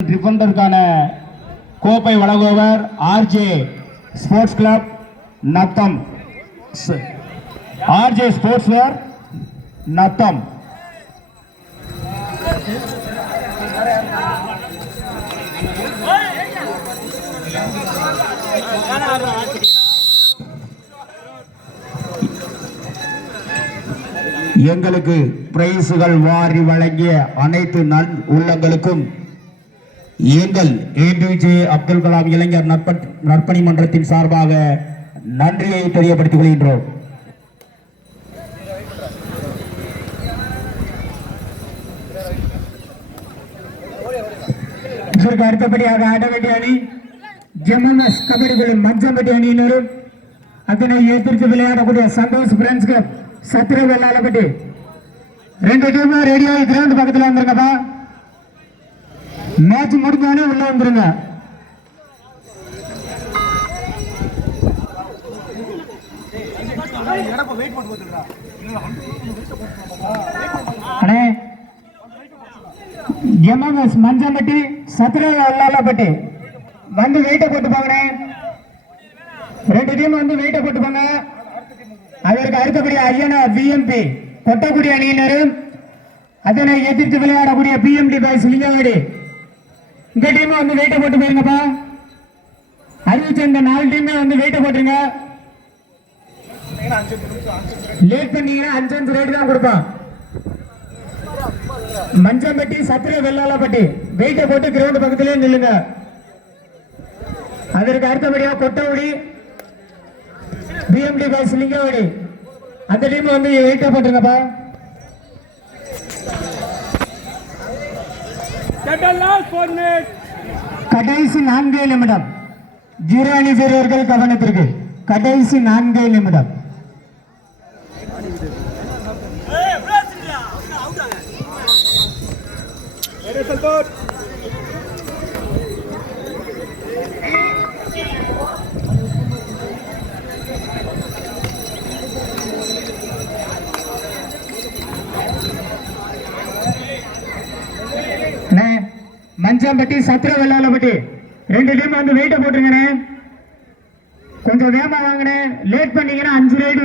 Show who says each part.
Speaker 1: டிஃபண்டருக்கான கோப்பை வழங்குவர் RJ sports club Natham. RJ sports வேர் நத்தம். எங்களுக்கு பிரைஸுகள் வாரி வழங்கிய அனைத்து நன் உள்ளங்களுக்கும் எங்கள் ஏபிஜே அப்துல் கலாம் இளைஞர் நற்பணி மன்றத்தின் சார்பாக நன்றியை தெரியப்படுத்திக் கொள்கின்றோம்.
Speaker 2: இதற்கு அடுத்தபடியாக ஆட வேண்டிய அணி ஜெமனஸ் கபடி குழு மஞ்சம்பட்டி அணியினரும் அதனை எதிர்த்து விளையாடக்கூடிய சந்தோஷ் ஃப்ரெண்ட்ஸ் கிளப் சத்திர வெள்ளாளப்பட்டி ரெண்டு டீமும் ரெடியாக கிரவுண்ட் பக்கத்தில் வந்துருங்கப்பா. மேட்ச் முடிஞ்சானே உள்ள வந்துருங்க. அண்ணே எம்எம்எஸ் மஞ்சம்பட்டி சத்திர வெள்ளாளப்பட்டி வந்து வெயிட்டை போட்டு போங்கண்ணே. ரெண்டு டீம் வந்து வெயிட்டை போட்டு போங்க. அதற்கு அடுத்தபடி ஐயனா பிஎம்பி கொட்டக்குடி அணியினரும் அதனை எதிர்த்து விளையாடக்கூடிய பிஎம்டி பாய் லிங்கவாடி இந்த டீம் வந்து வெயிட்டை போட்டு போயிருங்கப்பா அறிவிச்ச இந்த நாலு டீமே வந்து வெயிட்டை போட்டுருங்க. லேட் பண்ணீங்கன்னா அஞ்சு அஞ்சு ரேட்டு தான் கொடுப்போம். மஞ்சம்பட்டி சத்திர வெள்ளாளப்பட்டி வெயிட்டை போட்டு கிரவுண்ட் பக்கத்திலே நில்லுங்க. அதற்கு அடுத்தபடியா கொட்டவுடி பிஎம்டி பாய்ஸ் லிங்கவாடி. அந்த டீம் வந்து வெயிட்டா போட்டுருங்கப்பா. கடைசி நான்கே நிமிடம். ஜீரோ அணி வீரர்கள் கவனத்திற்கு கடைசி நான்கே நிமிடம். அண்ணே, மஞ்சள் பட்டி சத்திர வெள்ளாலப்பட்டி ரெண்டு டீம் வந்து வெயிட்டை போட்டுருங்கண்ணே. கொஞ்சம் வேகமாக வாங்கினேன் லேட் பண்ணீங்கன்னா அஞ்சு ரைடு